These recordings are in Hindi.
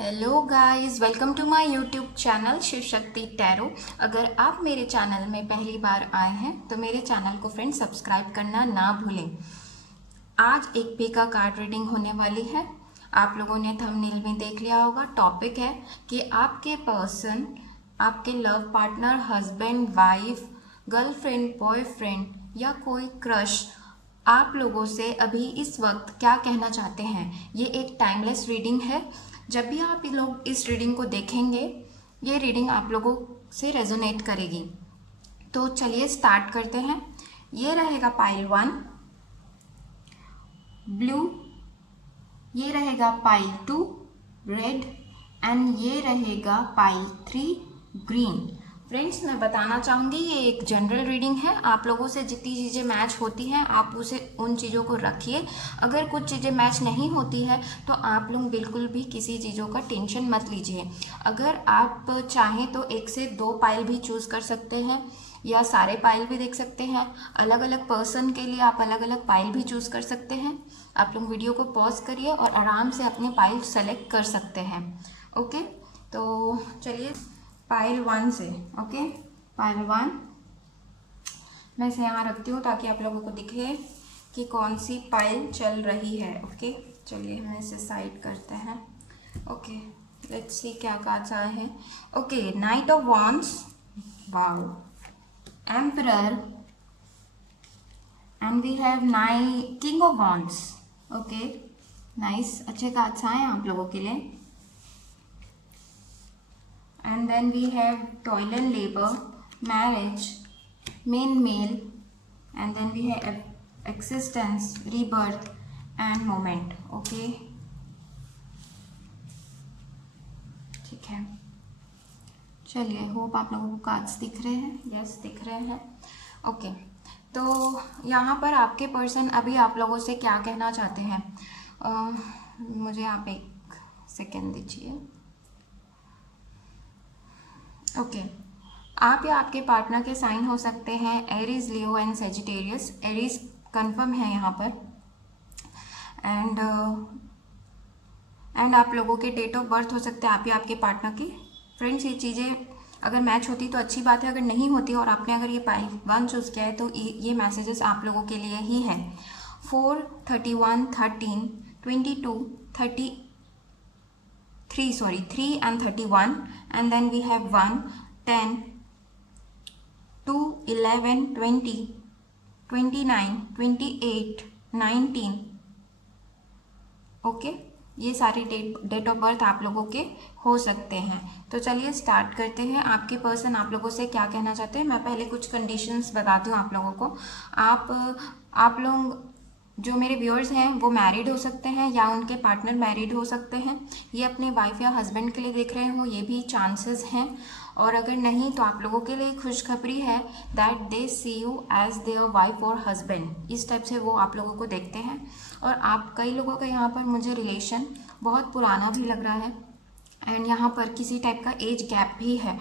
Hello guys, welcome to my YouTube channel Shiv Shakti tarot. अगर आप मेरे चैनल में पहली बार आए हैं तो मेरे चैनल को फ्रेंड्स सब्सक्राइब करना ना भूलें। आज एक पे का कार्ड रीडिंग होने वाली है। आप लोगों ने थंबनेल में देख लिया होगा। टॉपिक है कि आपके पर्सन, आपके love partner, husband, wife, girlfriend, boyfriend या कोई क्रश आप लोगों से अभी इस वक्त क्या कहना चाहते हैं। ये एक टाइमलेस रीडिंग है। जब भी आप लोग इस रीडिंग को देखेंगे, ये रीडिंग आप लोगों से रेजोनेट करेगी। तो चलिए स्टार्ट करते हैं। ये रहेगा पाइल 1 ब्लू, ये रहेगा पाइल 2 रेड एंड ये रहेगा पाइल 3 ग्रीन। फ्रेंड्स, मैं बताना चाहूँगी ये एक जनरल रीडिंग है। आप लोगों से जितनी चीज़ें मैच होती हैं आप उसे उन चीज़ों को रखिए। अगर कुछ चीज़ें मैच नहीं होती है तो आप लोग बिल्कुल भी किसी चीज़ों का टेंशन मत लीजिए। अगर आप चाहें तो एक से दो पाइल भी चूज़ कर सकते हैं या सारे पाइल भी देख सकते हैं। अलग अलग पर्सन के लिए आप अलग अलग पाइल भी चूज़ कर सकते हैं। आप लोग वीडियो को पॉज करिए और आराम से अपने पाइल सेलेक्ट कर सकते हैं। ओके, तो चलिए पाइल 1 से। ओके, पाइल 1 मैं इसे यहाँ रखती हूँ ताकि आप लोगों को दिखे कि कौन सी पाइल चल रही है। ओके, चलिए हम इसे साइड करते हैं। ओके, लेट्स सी क्या कार्ड्स आए हैं। Okay, knight of wands, wow, emperor and we have king of wands. Okay, nice, अच्छे कार्ड्स आए हैं आप लोगों के लिए। And then we have toil and labor, marriage, main male, and then we have existence, rebirth and moment. Okay, ठीक है। चलिए, होप आप लोगों को कार्ड्स दिख रहे हैं। यस, दिख रहे हैं। ओके, तो यहाँ पर आपके पर्सन अभी आप लोगों से क्या कहना चाहते हैं। मुझे आप एक सेकेंड दीजिए। ओके, आप या आपके पार्टनर के साइन हो सकते हैं Aries, Leo and Sagittarius. Aries confirm है यहाँ पर। एंड आप लोगों के डेट ऑफ बर्थ हो सकते हैं आप या आपके पार्टनर की। फ्रेंड्स, ये चीज़ें अगर मैच होती तो अच्छी बात है, अगर नहीं होती और आपने अगर ये पाइल 1 चूज़ किया है तो ये मैसेजेस आप लोगों के लिए ही हैं। 4, 31, 13, 22, 3 and 31, and then we have 1, 10, 2, 11, 20, 29, 28, 19। Okay, ये सारे डेट ऑफ बर्थ आप लोगों के हो सकते हैं। तो चलिए स्टार्ट करते हैं। आपके पर्सन आप लोगों से क्या कहना चाहते हैं। मैं पहले कुछ कंडीशंस बताती हूँ आप लोगों को। आप लोग जो मेरे व्यूअर्स हैं वो मैरिड हो सकते हैं या उनके पार्टनर मैरिड हो सकते हैं। ये अपने वाइफ या हस्बैंड के लिए देख रहे हो, ये भी चांसेस हैं। और अगर नहीं तो आप लोगों के लिए खुशखबरी है that they see you as their wife और हस्बैंड। इस टाइप से वो आप लोगों को देखते हैं। और आप कई लोगों का यहाँ पर मुझे रिलेशन बहुत पुराना भी लग रहा है। एंड यहाँ पर किसी टाइप का एज गैप भी है।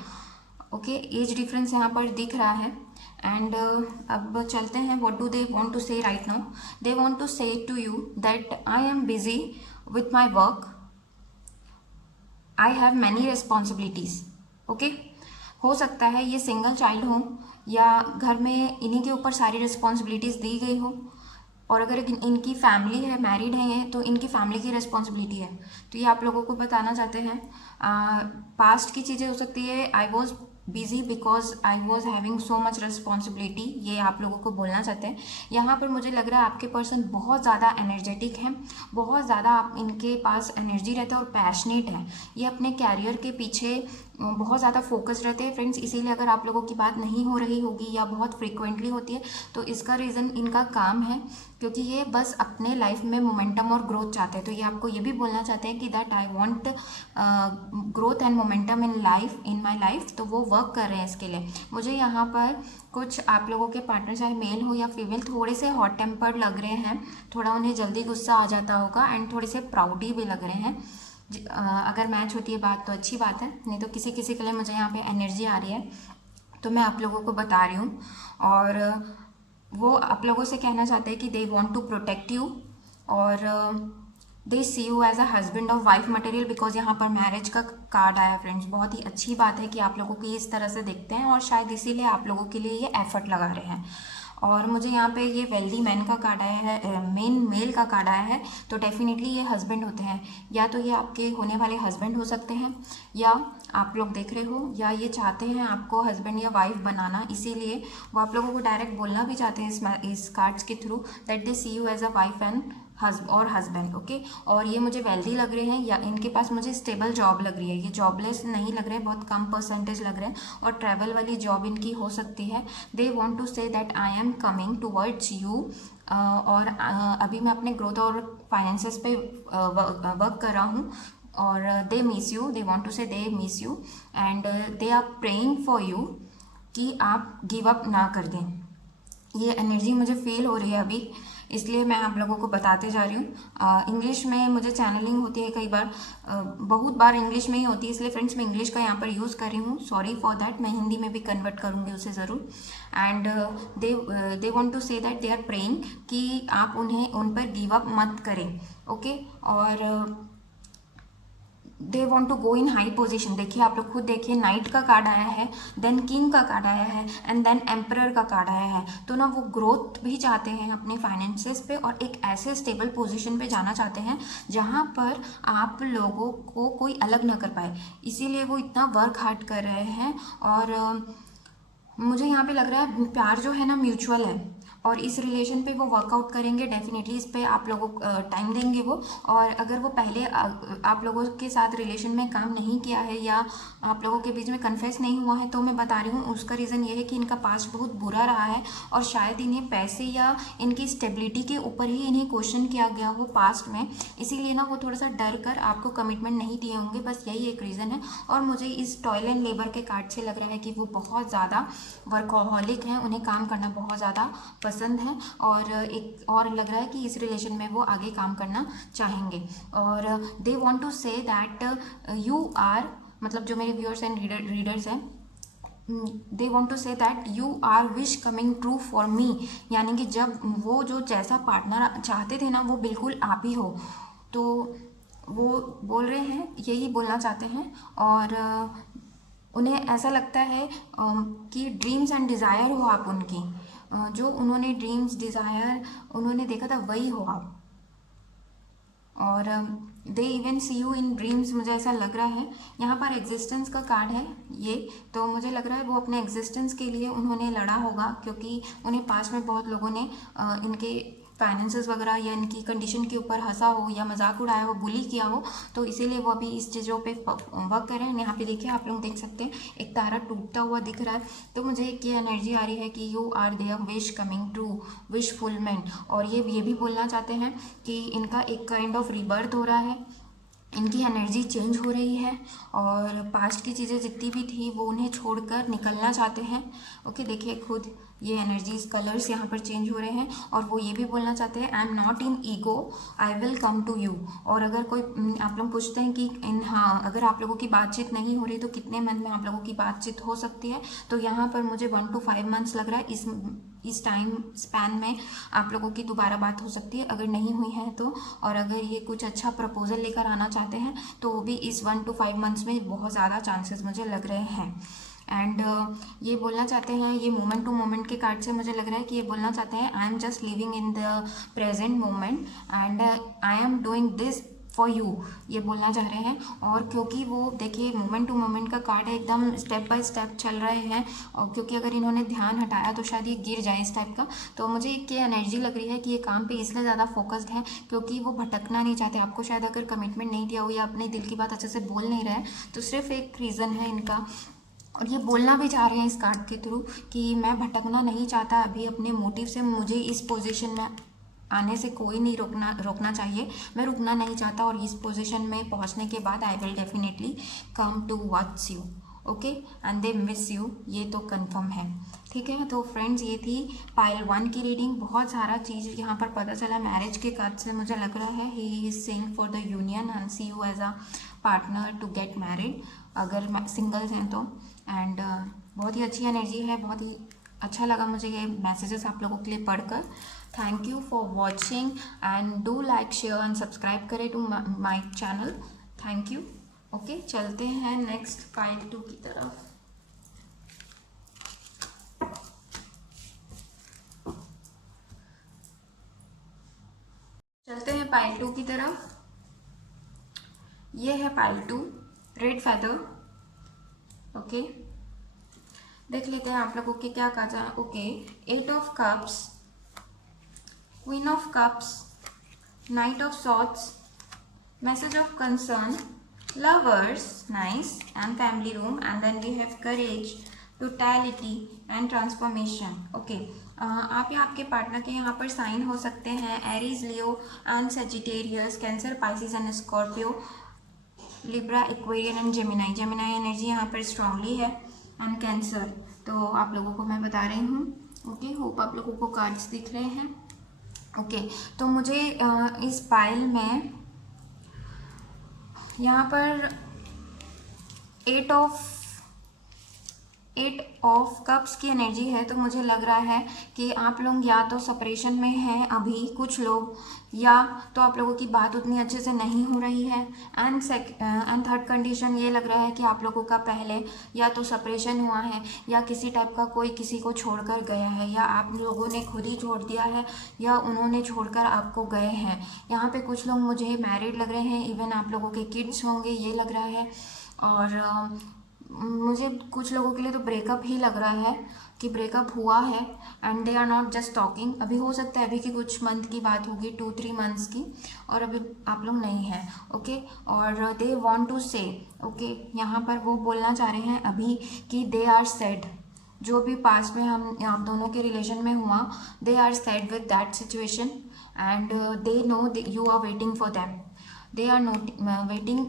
ओके, एज डिफरेंस यहाँ पर दिख रहा है। एंड अब चलते हैं, what do they want to say right now. They want to say to you that I am busy with my work, I have many responsibilities. Okay, हो सकता है ये सिंगल चाइल्ड हो या घर में इन्हीं के ऊपर सारी रिस्पॉन्सिबिलिटीज़ दी गई हो। और अगर इनकी फैमिली है, मैरिड है ये, तो इनकी फैमिली की रिस्पॉन्सिबिलिटी है। तो ये आप लोगों को बताना चाहते हैं। पास्ट की चीज़ें हो सकती है, I was busy because I was having so much responsibility, ये आप लोगों को बोलना चाहते हैं। यहाँ पर मुझे लग रहा है आपके पर्सन बहुत ज़्यादा एनर्जेटिक हैं, बहुत ज़्यादा आप इनके पास एनर्जी रहता है और पैशनेट है। ये अपने कैरियर के पीछे बहुत ज़्यादा फोकस रहते हैं। फ्रेंड्स, इसीलिए अगर आप लोगों की बात नहीं हो रही होगी या बहुत फ्रिक्वेंटली होती है तो इसका रीज़न इनका काम है, क्योंकि ये बस अपने लाइफ में मोमेंटम और ग्रोथ चाहते हैं। तो ये आपको ये भी बोलना चाहते हैं कि that I want growth and momentum in my life. तो वो वर्क कर रहे हैं इसके लिए। मुझे यहाँ पर कुछ आप लोगों के पार्टनर, चाहे मेल हो या फीमेल, थोड़े से हॉट टेम्पर्ड लग रहे हैं। थोड़ा उन्हें जल्दी गुस्सा आ जाता होगा एंड थोड़े से प्राउडी भी लग रहे हैं। अगर मैच होती है बात तो अच्छी बात है, नहीं तो किसी किसी के लिए मुझे यहाँ पे एनर्जी आ रही है तो मैं आप लोगों को बता रही हूँ। और वो आप लोगों से कहना चाहते हैं कि they want to protect you और they see you as a husband और वाइफ मटेरियल, बिकॉज यहाँ पर मैरिज का कार्ड आया फ्रेंड्स। बहुत ही अच्छी बात है कि आप लोगों को इस तरह से देखते हैं और शायद इसीलिए आप लोगों के लिए ये एफर्ट लगा रहे हैं। और मुझे यहाँ पे ये वेल्दी मैन का कार्ड आया है, मेल का कार्ड आया है, तो डेफिनेटली ये हस्बैंड होते हैं। या तो ये आपके होने वाले हस्बैंड हो सकते हैं, या आप लोग देख रहे हो, या ये चाहते हैं आपको हस्बैंड या वाइफ बनाना, इसीलिए वो आप लोगों को डायरेक्ट बोलना भी चाहते हैं इस कार्ड्स के through that they see you as a wife and husband. Okay, और ये मुझे वेल्दी लग रहे हैं, या इनके पास मुझे स्टेबल जॉब लग रही है। ये जॉबलेस नहीं लग रहे हैं, बहुत कम परसेंटेज लग रहे हैं, और ट्रैवल वाली जॉब इनकी हो सकती है। They want to say that I am coming towards you, और अभी मैं अपने ग्रोथ और फाइनेंसेस पे वर्क कर रहा हूँ, और they miss you, they want to say they miss you and they are praying for you कि आप गिव अप ना कर दें। ये एनर्जी मुझे फील हो रही है अभी, इसलिए मैं आप लोगों को बताते जा रही हूँ। इंग्लिश में मुझे चैनलिंग होती है कई बार, बहुत बार इंग्लिश में ही होती है, इसलिए फ्रेंड्स मैं इंग्लिश का यहाँ पर यूज़ कर रही हूँ, सॉरी फॉर दैट। मैं हिंदी में भी कन्वर्ट करूँगी उसे ज़रूर। And they want to say that they are praying कि आप उन पर गिव अप मत करें। ओके, और they want to go in high position. देखिए आप लोग खुद देखिए, नाइट का कार्ड आया है, देन किंग का कार्ड आया है, एंड देन एम्परर का कार्ड आया है। तो ना वो ग्रोथ भी चाहते हैं अपने फाइनेंसेस पे, और एक ऐसे स्टेबल पोजीशन पे जाना चाहते हैं जहाँ पर आप लोगों को कोई अलग ना कर पाए, इसीलिए वो इतना वर्क हार्ड कर रहे हैं। और मुझे यहाँ पे लग रहा है प्यार जो है ना म्यूचुअल है, और इस रिलेशन पे वो वर्कआउट करेंगे डेफिनेटली। इस पे आप लोगों को टाइम देंगे वो, और अगर वो पहले आप लोगों के साथ रिलेशन में काम नहीं किया है, या आप लोगों के बीच में कन्फेस नहीं हुआ है, तो मैं बता रही हूँ उसका रीज़न ये है कि इनका पास्ट बहुत बुरा रहा है, और शायद इन्हें पैसे या इनकी स्टेबिलिटी के ऊपर ही इन्हें क्वेश्चन किया गया हो पास्ट में, इसीलिए ना वो थोड़ा सा डर कर आपको कमिटमेंट नहीं दिए होंगे, बस यही एक रीज़न है। और मुझे इस टॉयल एंड लेबर के कार्ड से लग रहा है कि वो बहुत ज़्यादा वर्कहॉलिक हैं, उन्हें काम करना बहुत ज़्यादा पसंद है, और एक और लग रहा है कि इस रिलेशन में वो आगे काम करना चाहेंगे। और they want to say that you are, मतलब जो मेरे व्यूअर्स एंड रीडर्स हैं, they want to say that you are wish coming true for me, यानी कि जब वो जो जैसा पार्टनर चाहते थे ना वो बिल्कुल आप ही हो, तो वो बोल रहे हैं, यही बोलना चाहते हैं। और उन्हें ऐसा लगता है कि ड्रीम्स एंड डिज़ायर हो आप उनकी, जो उन्होंने ड्रीम्स डिज़ायर उन्होंने देखा था वही हो आप। और they even see you in dreams, मुझे ऐसा लग रहा है। यहाँ पर एग्जिस्टेंस का कार्ड है ये, तो मुझे लग रहा है वो अपने एग्जिस्टेंस के लिए उन्होंने लड़ा होगा, क्योंकि उन्हें पास में बहुत लोगों ने इनके फाइनेंसेस वगैरह या इनकी कंडीशन के ऊपर हंसा हो या मजाक उड़ाया हो, बुली किया हो, तो इसीलिए वो अभी इस चीज़ों पे वर्क कर रहे हैं। यहाँ पे देखिए आप लोग देख सकते हैं एक तारा टूटता हुआ दिख रहा है, तो मुझे एक ये एनर्जी आ रही है कि you are there wish coming true, wish fulfilment. और ये भी बोलना चाहते हैं कि इनका एक काइंड ऑफ रिबर्थ हो रहा है, इनकी एनर्जी चेंज हो रही है, और पास्ट की चीज़ें जितनी भी थी वो उन्हें छोड़कर निकलना चाहते हैं। ओके, देखिए खुद ये एनर्जीज कलर्स यहाँ पर चेंज हो रहे हैं, और वो ये भी बोलना चाहते हैं I am not in ego, I will come to you. और अगर कोई आप लोग पूछते हैं कि अगर आप लोगों की बातचीत नहीं हो रही तो कितने मंथ में आप लोगों की बातचीत हो सकती है, तो यहाँ पर मुझे 1 to 5 मंथ्स लग रहा है। इस टाइम स्पैन में आप लोगों की दोबारा बात हो सकती है, अगर नहीं हुई है तो। और अगर ये कुछ अच्छा प्रपोजल लेकर आना चाहते हैं तो वो भी इस 1 to 5 मंथ्स में बहुत ज़्यादा चांसेस मुझे लग रहे हैं। एंड ये बोलना चाहते हैं, ये मोमेंट टू मोमेंट के कार्ड से मुझे लग रहा है कि ये बोलना चाहते हैं I am just living in the present moment and I am doing this for you, ये बोलना चाह रहे हैं। और क्योंकि वो देखिए मोमेंट टू मोमेंट का कार्ड है, एकदम स्टेप बाय स्टेप चल रहे हैं, और क्योंकि अगर इन्होंने ध्यान हटाया तो शायद ये गिर जाए इस टाइप का। तो मुझे एक ये एनर्जी लग रही है कि ये काम पे इसलिए ज़्यादा फोकस्ड है क्योंकि वो भटकना नहीं चाहते। आपको शायद अगर कमिटमेंट नहीं दिया हो या अपने दिल की बात अच्छे से बोल नहीं रहे तो सिर्फ एक रीज़न है इनका, और ये बोलना भी चाह रहे हैं इस कार्ड के थ्रू कि मैं भटकना नहीं चाहता अभी अपने मोटिव से, मुझे इस पोजीशन में आने से कोई नहीं रोकना चाहिए, मैं रुकना नहीं चाहता, और इस पोजीशन में पहुंचने के बाद I will definitely come to watch you, okay, and they miss you, ये तो कंफर्म है। ठीक है, तो फ्रेंड्स ये थी पाइल 1 की रीडिंग। बहुत सारा चीज़ यहाँ पर पता चला मैरिज के कार्ड से, मुझे लग रहा है he is saying for the union and see you as a partner to get married, अगर सिंगल्स हैं तो। एंड बहुत ही अच्छी एनर्जी है, बहुत ही अच्छा लगा मुझे ये मैसेजेस आप लोगों के लिए पढ़कर। Thank you for watching and do like share and subscribe करें to my channel. Thank you. Okay, चलते हैं नेक्स्ट फाइल 2 की तरफ। चलते हैं पाइल 2 की तरफ। ये है पाइल 2, रेड फेदर। ओके, देख लेते हैं आप लोगों के क्या कहा जाए। Okay, 8 of cups, queen of cups, night of swords, message of concern, lovers, nice, and family room, and then we have courage, totality and transformation. Okay, आप या आपके पार्टनर के यहाँ पर साइन हो सकते हैं Aries, Leo and Sagittarius, Cancer, Pisces and Scorpio, Libra, Aquarian and Gemini. Gemini energy यहाँ पर स्ट्रांगली है, एंड कैंसर। तो आप लोगों को मैं बता रही हूँ। ओके, होप आप लोगों को कार्ड्स दिख रहे हैं। ओके, तो मुझे इस पाइल में यहाँ पर 8 ऑफ कप्स की एनर्जी है। तो मुझे लग रहा है कि आप लोग या तो सेपरेशन में हैं अभी कुछ लोग, या तो आप लोगों की बात उतनी अच्छे से नहीं हो रही है। एंड थर्ड कंडीशन ये लग रहा है कि आप लोगों का पहले या तो सेपरेशन हुआ है, या किसी टाइप का कोई किसी को छोड़कर गया है, या आप लोगों ने खुद ही छोड़ दिया है, या उन्होंने छोड़कर आपको गए हैं। यहाँ पे कुछ लोग मुझे मैरिड लग रहे हैं, इवन आप लोगों के किड्स होंगे ये लग रहा है। और मुझे कुछ लोगों के लिए तो ब्रेकअप ही लग रहा है कि ब्रेकअप हुआ है, and they are not just talking. अभी हो सकता है अभी की कुछ मंथ की बात होगी, 2-3 मंथ्स की, और अभी आप लोग नहीं हैं। ओके, और दे वांट टू से, ओके, यहाँ पर वो बोलना चाह रहे हैं अभी कि दे आर सेड, जो भी पास्ट में हम आप दोनों के रिलेशन में हुआ, they are sad with that situation, and they know you are waiting for them, they are not waiting,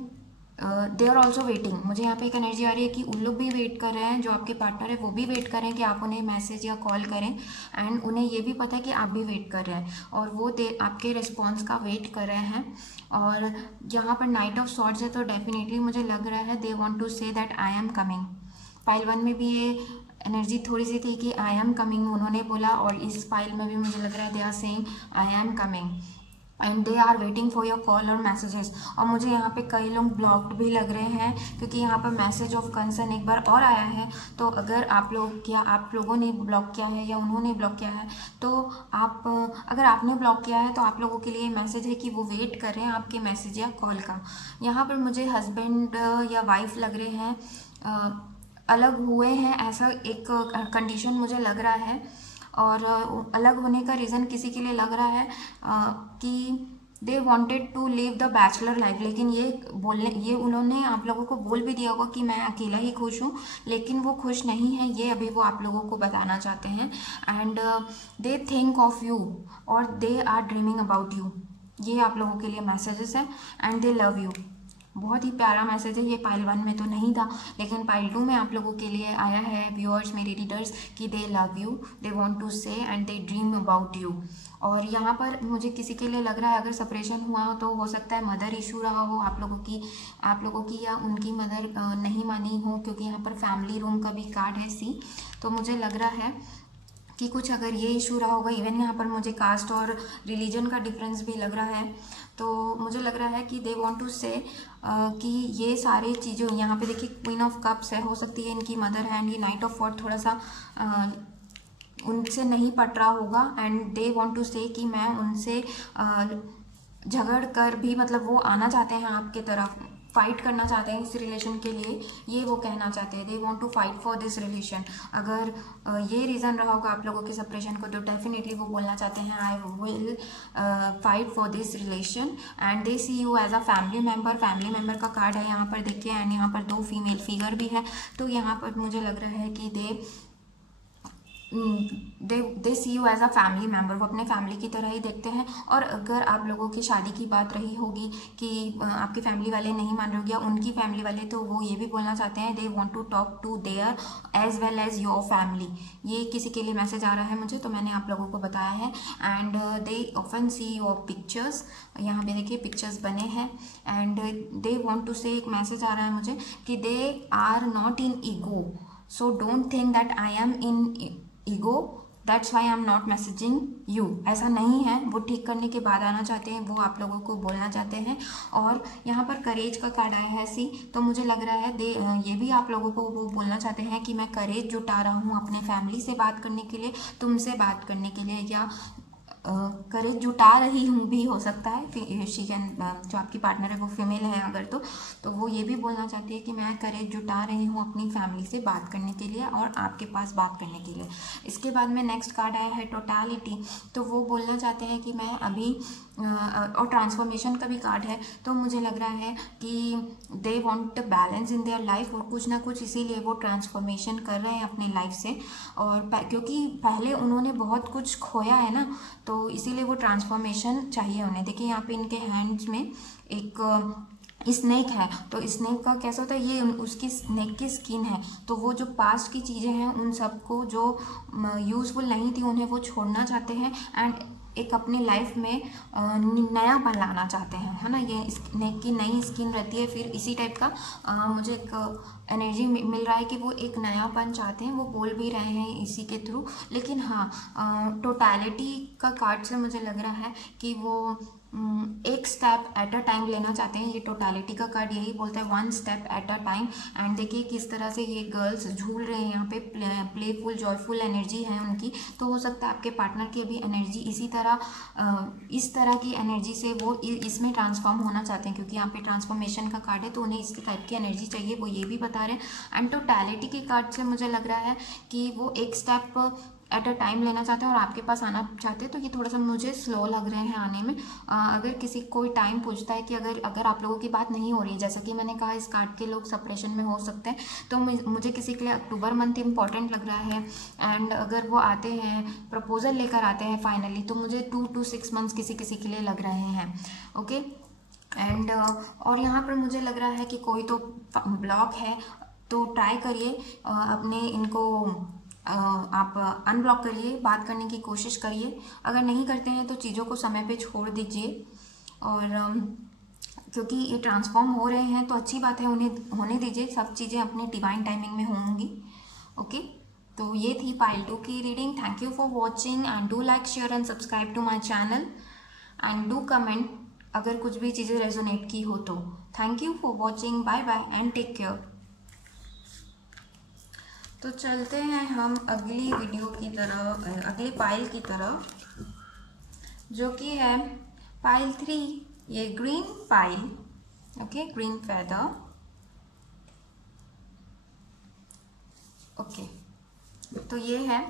they are also waiting. मुझे यहाँ पे एक एनर्जी आ रही है कि उन लोग भी वेट कर रहे हैं, जो आपके पार्टनर है वो भी वेट कर रहे हैं कि आप उन्हें मैसेज या कॉल करें, एंड उन्हें ये भी पता है कि आप भी वेट कर रहे हैं, और वो आपके रिस्पॉन्स का वेट कर रहे हैं। और यहाँ पर नाइट ऑफ सॉर्ड्स है, तो डेफिनेटली मुझे लग रहा है they want to say that I am coming. Pile 1 में भी ये एनर्जी थोड़ी सी थी कि आई एम कमिंग उन्होंने बोला, और इस पाइल में भी मुझे लग रहा है they are saying I am coming, and they are waiting for your call और मैसेजेस। और मुझे यहाँ पे कई लोग ब्लॉक्ड भी लग रहे हैं, क्योंकि यहाँ पर मैसेज ऑफ कंसर्न एक बार और आया है। तो अगर आप लोगों ने ब्लॉक किया है या उन्होंने ब्लॉक किया है, तो अगर आपने ब्लॉक किया है तो आप लोगों के लिए मैसेज है कि वो वेट कर रहे हैं आपके मैसेज या कॉल का। यहाँ पर मुझे हस्बैंड या वाइफ लग रहे हैं, अलग हुए हैं, ऐसा एक कंडीशन मुझे लग रहा है। और अलग होने का रीज़न किसी के लिए लग रहा है कि they wanted to live the bachelor life, लेकिन ये उन्होंने आप लोगों को बोल भी दिया होगा कि मैं अकेला ही खुश हूँ, लेकिन वो खुश नहीं है, ये अभी वो आप लोगों को बताना चाहते हैं। And they think of you, और they are dreaming about you, ये आप लोगों के लिए मैसेजेस है। एंड दे लव यू, बहुत ही प्यारा मैसेज है। ये पाइल 1 में तो नहीं था, लेकिन पाइल 2 में आप लोगों के लिए आया है व्यूअर्स, मेरे रीडर्स, कि they love you, they want to say, and they dream about you. और यहाँ पर मुझे किसी के लिए लग रहा है अगर सेपरेशन हुआ हो तो हो सकता है मदर इशू रहा हो आप लोगों की या उनकी मदर नहीं मानी हो, क्योंकि यहाँ पर फैमिली रूम का भी कार्ड है सी। तो मुझे लग रहा है कि कुछ अगर ये इशू रहा होगा, इवन यहाँ पर मुझे कास्ट और रिलीजन का डिफरेंस भी लग रहा है। तो मुझे लग रहा है कि दे वांट टू से कि ये सारी चीज़ें, यहाँ पे देखिए क्वीन ऑफ कप्स है, हो सकती है इनकी मदर है, एंड ये नाइट ऑफ वॉर्ड थोड़ा सा उनसे नहीं पट रहा होगा, एंड दे वांट टू से कि मैं उनसे झगड़ कर भी, मतलब वो आना चाहते हैं आपके तरफ, फाइट करना चाहते हैं इस रिलेशन के लिए, ये वो कहना चाहते हैं। They want to fight for this relation. अगर ये रीज़न रहा होगा आप लोगों के सेपरेशन को, तो डेफिनेटली वो बोलना चाहते हैं I will fight for this relation, and they see you as a family member. Family member का कार्ड है यहाँ पर देखिए, एंड यहाँ पर 2 फीमेल फिगर भी है। तो यहाँ पर मुझे लग रहा है कि they see you as a family member, वो अपने फैमिली की तरह ही देखते हैं। और अगर आप लोगों की शादी की बात रही होगी कि आपकी फैमिली वाले नहीं मान रहे होगे या उनकी फैमिली वाले, तो वो ये भी बोलना चाहते हैं they want to talk to their as well as your family. ये किसी के लिए मैसेज आ रहा है मुझे, तो मैंने आप लोगों को बताया है। And they often see your pictures, यहाँ पे देखिए पिक्चर्स बने हैं, एंड दे वांट टू से, एक मैसेज आ रहा है मुझे कि they are not in ego, so don't think that I am in ego, that's why I am not messaging you, ऐसा नहीं है। वो ठीक करने के बाद आना चाहते हैं, वो आप लोगों को बोलना चाहते हैं। और यहाँ पर करेज का कार्ड आया है सी, तो मुझे लग रहा है ये भी आप लोगों को वो बोलना चाहते हैं कि मैं करेज जुटा रहा हूँ अपने फैमिली से बात करने के लिए, तुमसे बात करने के लिए, या करेज जुटा रही हूँ भी हो सकता है। शी कैन, जो आपकी पार्टनर है वो फीमेल है अगर तो वो ये भी बोलना चाहती है कि मैं करेज जुटा रही हूँ अपनी फैमिली से बात करने के लिए और आपके पास बात करने के लिए। इसके बाद में नेक्स्ट कार्ड आया है टोटालिटी, तो वो बोलना चाहते हैं कि मैं अभी और ट्रांसफॉर्मेशन का भी कार्ड है, तो मुझे लग रहा है कि they want balance in their life, और कुछ ना कुछ इसीलिए वो ट्रांसफॉर्मेशन कर रहे हैं अपनी लाइफ से। और क्योंकि पहले उन्होंने बहुत कुछ खोया है ना, तो इसीलिए वो ट्रांसफॉर्मेशन चाहिए उन्हें। देखिए यहाँ पे इनके हैंड्स में एक स्नेक है, तो स्नेक का कैसा होता है, ये उसकी स्नेक की स्किन है, तो वो जो पास्ट की चीज़ें हैं उन सबको जो यूज़फुल नहीं थी उन्हें वो छोड़ना चाहते हैं, एंड एक अपनी लाइफ में नया बन लाना चाहते हैं, है ना। ये स्नेक की नई स्किन रहती है, फिर इसी टाइप का मुझे एक एनर्जी मिल रहा है कि वो एक नयापन चाहते हैं, वो बोल भी रहे हैं इसी के थ्रू। लेकिन हाँ, टोटलिटी का कार्ड से मुझे लग रहा है कि वो एक स्टेप एट अ टाइम लेना चाहते हैं। ये टोटलिटी का कार्ड यही बोलता है, one step at a time. And देखिए किस तरह से ये गर्ल्स झूल रहे हैं यहाँ पे, प्लेफुल जॉयफुल एनर्जी है उनकी। तो हो सकता है आपके पार्टनर की भी एनर्जी इसी तरह इस तरह की एनर्जी से वो इसमें ट्रांसफॉर्म होना चाहते हैं, क्योंकि यहाँ पे ट्रांसफॉर्मेशन का कार्ड है, तो उन्हें इस टाइप की एनर्जी चाहिए, वो ये भी बता रहे हैं। एंड टोटलिटी के कार्ड से मुझे लग रहा है कि वो एक स्टेप एट अ टाइम लेना चाहते हैं और आपके पास आना चाहते हैं, तो ये थोड़ा सा मुझे स्लो लग रहे हैं आने में। अगर किसी कोई टाइम पूछता है कि अगर आप लोगों की बात नहीं हो रही है, जैसा कि मैंने कहा इस कार्ड के लोग सेपरेशन में हो सकते हैं, तो मुझे किसी के लिए अक्टूबर मंथ इंपॉर्टेंट लग रहा है। एंड अगर वो आते हैं प्रपोजल लेकर आते हैं फाइनली, तो मुझे 2 to 6 मंथ्स किसी किसी के लिए लग रहे हैं। ओके, एंड और यहाँ पर मुझे लग रहा है कि कोई तो ब्लॉक है, तो ट्राई करिए अपने इनको आप अनब्लॉक करिए, बात करने की कोशिश करिए। अगर नहीं करते हैं तो चीज़ों को समय पे छोड़ दीजिए। और क्योंकि ये ट्रांसफॉर्म हो रहे हैं तो अच्छी बात है, उन्हें होने दीजिए, सब चीज़ें अपने डिवाइन टाइमिंग में होंगी। ओके, तो ये थी पाइल 2 की reading. Thank you for watching and do like share and subscribe to my channel and do comment अगर कुछ भी चीज़ें रेजोनेट की हो तो। Thank you for watching, bye bye and take care. तो चलते हैं हम अगली वीडियो की तरफ, अगली पाइल की तरफ, जो कि है पाइल 3, ये green pile. Okay, green feather. Okay, तो ये है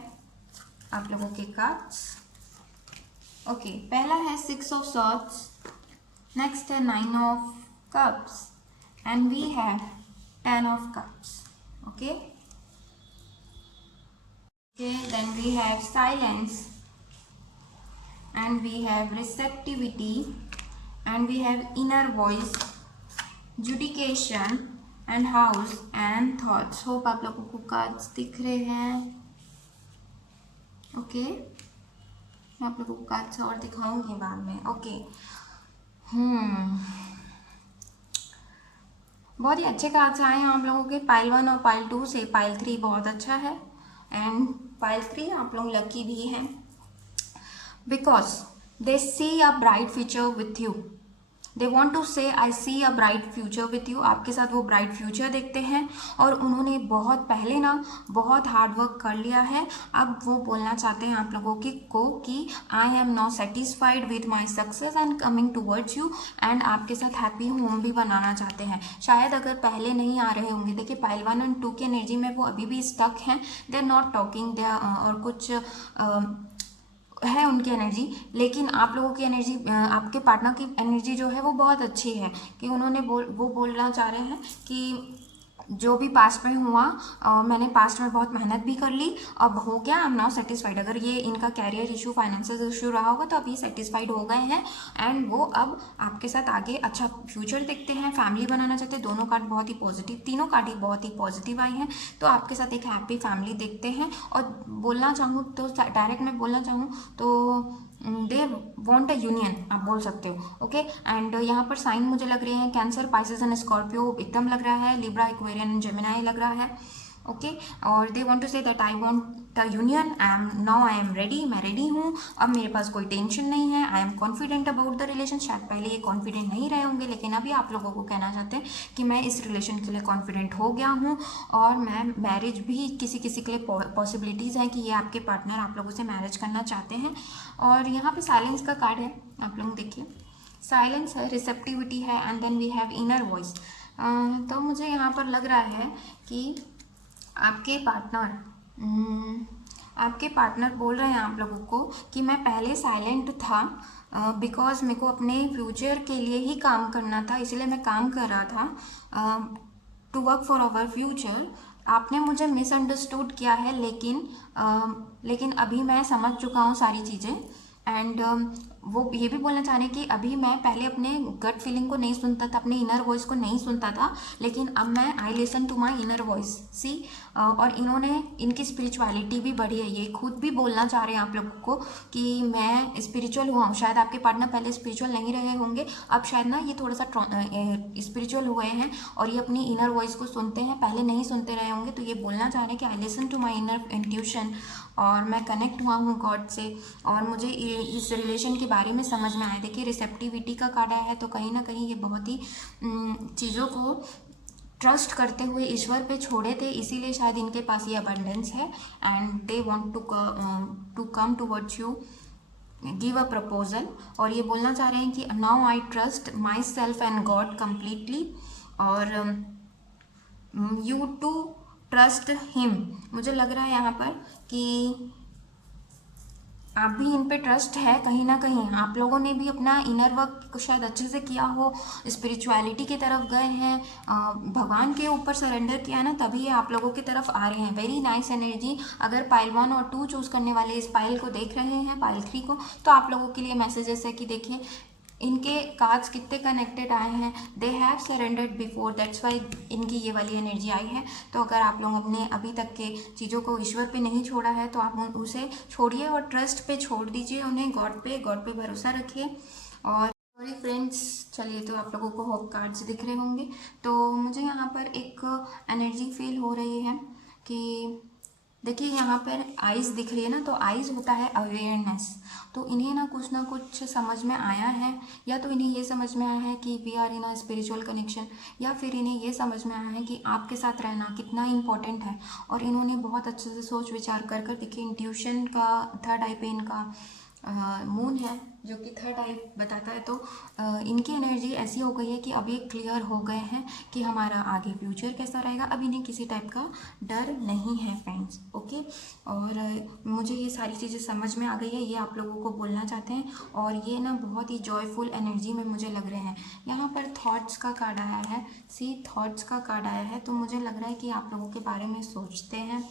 आप लोगों के कार्ड्स। ओके, पहला है 6 ऑफ सॉर्ड्स, नेक्स्ट है 9 of cups and we have 10 of cups. Okay, then we have silence and we have receptivity and we have inner voice, judication and house and thoughts. Hope आप लोगों को कार्ड्स दिख रहे हैं। ओके, मैं आप लोगों को कार्ड्स और दिखाऊंगी बाद में। ओके, बहुत ही अच्छे कार्ड्स आए हैं आप लोगों के पाइल 1 और पाइल 2 से। पाइल 3 बहुत अच्छा है एंड पाइल 3 आप लोग लकी भी हैं, because they see a bright future with you. They want to say I see a bright future with you. आपके साथ वो ब्राइट फ्यूचर देखते हैं और उन्होंने बहुत पहले ना बहुत हार्ड वर्क कर लिया है। अब वो बोलना चाहते हैं आप लोगों कि आई am not satisfied with my success and coming towards you, and आपके साथ हैप्पी होम भी बनाना चाहते हैं। शायद अगर पहले नहीं आ रहे होंगे, देखिए पाइल 1 और 2 की एनर्जी में वो अभी भी स्टक हैं, दे आर नॉट टॉकिंग, दे और कुछ है उनकी एनर्जी। लेकिन आप लोगों की एनर्जी, आपके पार्टनर की एनर्जी जो है वो बहुत अच्छी है, कि उन्होंने वो बोलना चाह रहे हैं कि जो भी पास्ट में हुआ, मैंने पास्ट में बहुत मेहनत भी कर ली, अब हो गया, आई एम नाउ सेटिस्फाइड। अगर ये इनका कैरियर इशू, फाइनेंशियल इशू रहा होगा तो अभी सेटिस्फाइड हो गए हैं एंड वो अब आपके साथ आगे अच्छा फ्यूचर देखते हैं, फैमिली बनाना चाहते हैं। दोनों कार्ड बहुत ही पॉजिटिव, तीनों कार्ड ही बहुत ही पॉजिटिव आई हैं, तो आपके साथ एक हैप्पी फैमिली देखते हैं। और बोलना चाहूँ तो डायरेक्ट मैं बोलना चाहूँ तो दे वॉन्ट अ यूनियन, आप बोल सकते हो। ओके, एंड यहाँ पर साइन मुझे लग रहे हैं कैंसर, पाइसेस एंड स्कॉर्पियो एकदम लग रहा है, लिब्रा, एक्वेरियन, जेमिनाई लग रहा है। ओके। और they want to say that I want the union, I am ready, मैं रेडी हूँ, अब मेरे पास कोई टेंशन नहीं है, I am confident about the relation. शायद पहले ये कॉन्फिडेंट नहीं रहे होंगे, लेकिन अभी आप लोगों को कहना चाहते हैं कि मैं इस रिलेशन के लिए कॉन्फिडेंट हो गया हूँ, और मैं मैरिज भी किसी किसी के लिए पॉसिबिलिटीज़ हैं कि ये आपके पार्टनर आप लोगों से मैरिज करना चाहते हैं। और यहाँ पे साइलेंस का कार्ड है, आप लोग देखिए, साइलेंस है, रिसेप्टिविटी है, and then we have inner voice. तो मुझे यहाँ पर लग रहा है कि आपके पार्टनर बोल रहे हैं आप लोगों को कि मैं पहले साइलेंट था बिकॉज मेरे को अपने फ्यूचर के लिए ही काम करना था, इसलिए मैं काम कर रहा था to work for our future. आपने मुझे मिसअंडरस्टूड किया है, लेकिन अभी मैं समझ चुका हूँ सारी चीज़ें। एंड वो ये भी बोलना चाह रहे हैं कि अभी मैं पहले अपने गट फीलिंग को नहीं सुनता था, अपने इनर वॉइस को नहीं सुनता था, लेकिन अब मैं I listen to my inner voice. See, और इनकी स्पिरिचुअलिटी भी बढ़ी है, ये खुद भी बोलना चाह रहे हैं आप लोगों को कि मैं स्पिरिचुअल हुआ हूँ। शायद आपके पार्टनर पहले स्पिरिचुअल नहीं रहे होंगे, अब शायद ना ये थोड़ा सा स्पिरिचुअल हुए हैं और ये अपनी इनर वॉइस को सुनते हैं, पहले नहीं सुनते रहे होंगे। तो ये बोलना चाह रहे हैं कि I listen to my inner intuition, और मैं कनेक्ट हुआ हूँ गॉड से, और मुझे इस रिलेशन के बारे में समझ में आया। देखिए, रिसेप्टिविटी का कार्ड आया है, तो कहीं ना कहीं ये बहुत ही चीज़ों को ट्रस्ट करते हुए ईश्वर पे छोड़े थे, इसीलिए शायद इनके पास ये अबंडेंस है, and they want to come towards you, give a proposal. और ये बोलना चाह रहे हैं कि now I trust my self and God completely, और यू टू ट्रस्ट हिम। मुझे लग रहा है यहाँ पर कि आप भी इन पे ट्रस्ट है, कहीं ना कहीं आप लोगों ने भी अपना इनर वर्क शायद अच्छे से किया हो, स्पिरिचुअलिटी की तरफ गए हैं, भगवान के ऊपर सरेंडर किया है ना, तभी ये आप लोगों की तरफ आ रहे हैं। Very nice energy. अगर पाइल 1 और 2 चूज़ करने वाले इस पाइल को देख रहे हैं, पाइल 3 को, तो आप लोगों के लिए मैसेजेस है कि देखिए इनके कार्ड्स कितने कनेक्टेड आए हैं, they have surrendered before, that's why इनकी ये वाली एनर्जी आई है। तो अगर आप लोग अपने अभी तक के चीज़ों को ईश्वर पे नहीं छोड़ा है, तो आप उसे छोड़िए और ट्रस्ट पे छोड़ दीजिए उन्हें, गॉड पे भरोसा रखिए। और सॉरी फ्रेंड्स, चलिए, तो आप लोगों को होप कार्ड्स दिख रहे होंगे। तो मुझे यहाँ पर एक एनर्जी फील हो रही है कि देखिए यहाँ पर आइज़ दिख रही है ना, तो आइज़ होता है अवेयरनेस। तो इन्हें ना कुछ समझ में आया है, या तो इन्हें ये समझ में आया है कि we are in a spiritual connection, या फिर इन्हें ये समझ में आया है कि आपके साथ रहना कितना इम्पोर्टेंट है। और इन्होंने बहुत अच्छे से सोच विचार कर देखिए, इंट्यूशन का थर्ड आई पे इनका मून है, जो कि थर्ड आई बताता है। तो इनकी एनर्जी ऐसी हो गई है कि अब ये क्लियर हो गए हैं कि हमारा आगे फ्यूचर कैसा रहेगा। अब इन्हें किसी टाइप का डर नहीं है फ्रेंड्स, ओके। और मुझे ये सारी चीज़ें समझ में आ गई है, ये आप लोगों को बोलना चाहते हैं, और ये ना बहुत ही जॉयफुल एनर्जी में मुझे लग रहे हैं। यहाँ पर थॉट्स का कार्ड आया है, सी, थॉट्स का कार्ड आया है, तो मुझे लग रहा है कि आप लोगों के बारे में सोचते हैं।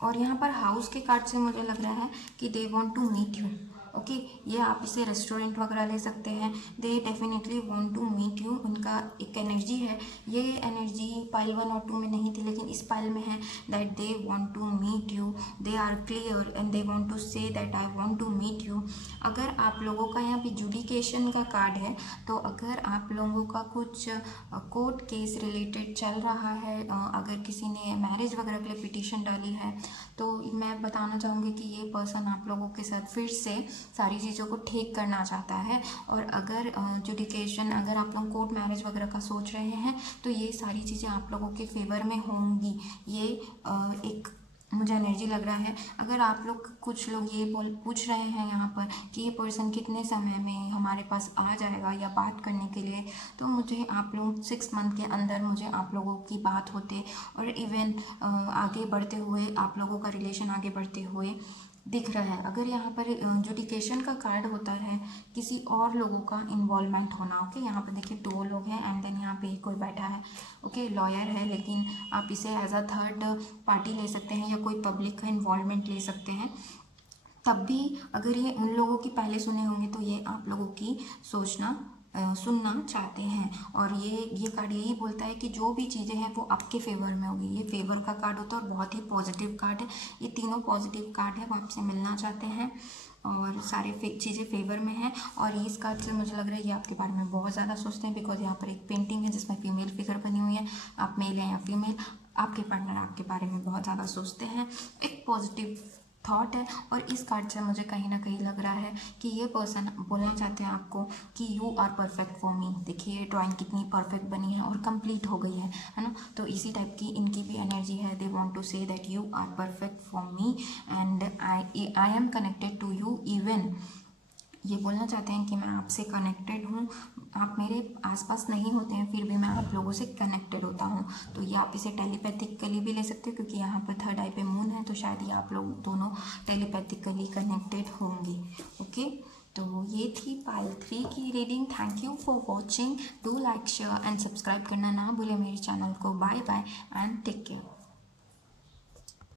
और यहाँ पर हाउस के कार्ड से मुझे लग रहा है कि they want to meet you, okay. ये आप इसे रेस्टोरेंट वगैरह ले सकते हैं, they definitely want to meet you, उनका एक एनर्जी है। ये एनर्जी पाइल 1 और 2 में नहीं थी, लेकिन इस पाइल में है, that they want to meet you, they are clear and they want to say that I want to meet you. अगर आप लोगों का यहाँ पे जुडिकेशन का कार्ड है, तो अगर आप लोगों का कुछ कोर्ट केस रिलेटेड चल रहा है, अगर किसी ने मैरिज वगैरह के लिए पिटीशन डाली है, तो मैं बताना चाहूँगी कि ये पर्सन आप लोगों के साथ फिर से सारी चीज़ों को ठीक करना चाहता है। और अगर जुडिकेशन, अगर आप लोग कोर्ट मैरिज वगैरह का सोच रहे हैं, तो ये सारी चीज़ें आप लोगों के फेवर में होंगी। ये एक मुझे एनर्जी लग रहा है। अगर आप लोग, कुछ लोग ये पूछ रहे हैं यहाँ पर कि ये पर्सन कितने समय में हमारे पास आ जाएगा या बात करने के लिए, तो मुझे आप लोग 6 मंथ के अंदर मुझे आप लोगों की बात होते और इवन आगे बढ़ते हुए, आप लोगों का रिलेशन आगे बढ़ते हुए दिख रहा है। अगर यहाँ पर जुडिकेशन का कार्ड होता है, किसी और लोगों का इन्वॉल्वमेंट होना, ओके। यहाँ पर देखिए 2 लोग हैं, एंड देन यहाँ पे कोई बैठा है, ओके, लॉयर है, लेकिन आप इसे एज अ थर्ड पार्टी ले सकते हैं, या कोई पब्लिक का इन्वॉल्वमेंट ले सकते हैं। तब भी अगर ये उन लोगों की पहले सुने होंगे, तो ये आप लोगों की सुनना चाहते हैं। और ये कार्ड यही बोलता है कि जो भी चीज़ें हैं वो आपके फेवर में होगी। ये फेवर का कार्ड होता है और बहुत ही पॉजिटिव कार्ड है। ये तीनों पॉजिटिव कार्ड है, वो आपसे मिलना चाहते हैं। और सारे चीज़ें फेवर में हैं। और इस कार्ड से मुझे लग रहा है ये आपके बारे में बहुत ज़्यादा सोचते हैं, बिकॉज यहाँ पर एक पेंटिंग है जिसमें फीमेल फिगर बनी हुई है। आप मेल हैं या फीमेल, आपके पार्टनर आपके बारे में बहुत ज़्यादा सोचते हैं, एक पॉजिटिव थॉट है। और इस कार्ड से मुझे कहीं ना कहीं लग रहा है कि ये पर्सन बोलना चाहते हैं आपको कि you are perfect for me. देखिए ड्राइंग कितनी परफेक्ट बनी है और कंप्लीट हो गई है ना। तो इसी टाइप की इनकी भी एनर्जी है। They want to say that you are perfect for me and I am connected to you. Even ये बोलना चाहते हैं कि मैं आपसे कनेक्टेड हूँ, आप मेरे आसपास नहीं होते हैं फिर भी मैं आप लोगों से कनेक्टेड होता हूँ। तो ये आप इसे टेलीपैथिकली भी ले सकते हो, क्योंकि यहाँ पर थर्ड आई पे मून है, तो शायद ये आप लोग दोनों टेलीपैथिकली कनेक्टेड होंगे। ओके, तो ये थी पाइल 3 की reading. Thank you for watching. Do like share and subscribe करना ना भूलें मेरे चैनल को। Bye bye and take care.